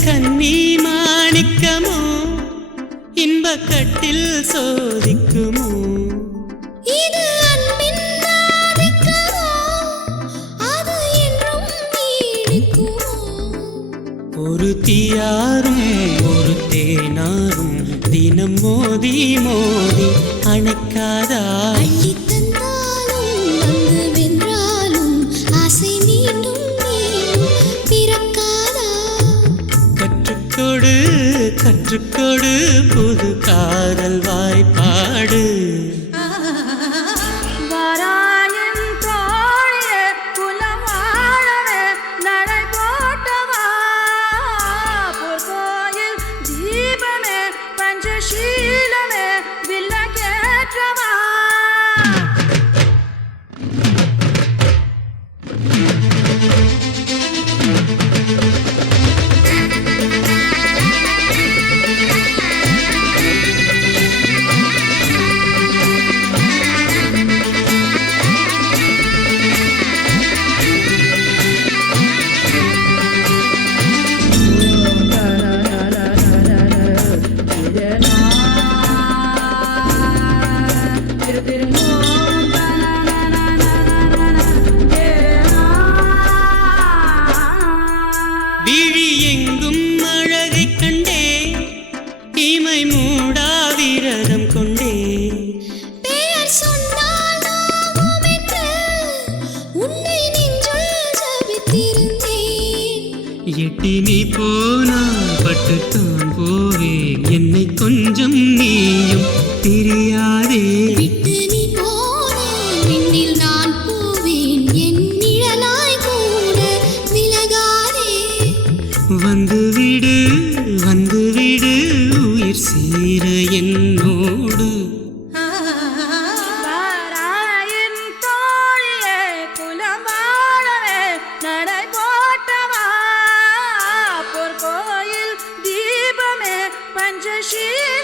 கன்னி மாணிக்கமோ இன்பக்கட்டில் சோதிக்குமோ இது அன்பின் ஆதிக்கமோ அது என்றும் நீடிக்குமோ ஒரு தீயாரும் ஒரு தேனாரும் தினம் மோதி மோதி அணைக்காதா கற்றுக்கொடு புது காதல் வாய்ப்பாடு வாராயின் தோழியே குலம் வாழவே நடை போட்டவா பொற்கோயில் தீபமே பஞ்சசீலமே வில்லகேற்றவா விழி எங்கும் அழகை கண்டே இமை மூடா விரதம் கொண்டே பெயர் சொன்னால் நாமும் என்று உன்னை நெஞ்சுள் ஜபித்திருந்தேன் எட்டி நீ போனால் பட்டுத்தான் போவேன் என்னை கொஞ்சம் நீயும் தெரியாதே விட்டு நீ போனால் விண்ணில் நான் போவேன் என் நிழலாய் கூட விலகாதே வந்துவிடு உயிர் சேர என்னோடு வாராயின் தோழியே குலம் வாழவே நடை போட்டவா பொற்கோயில் தீபமே பஞ்சசீலமே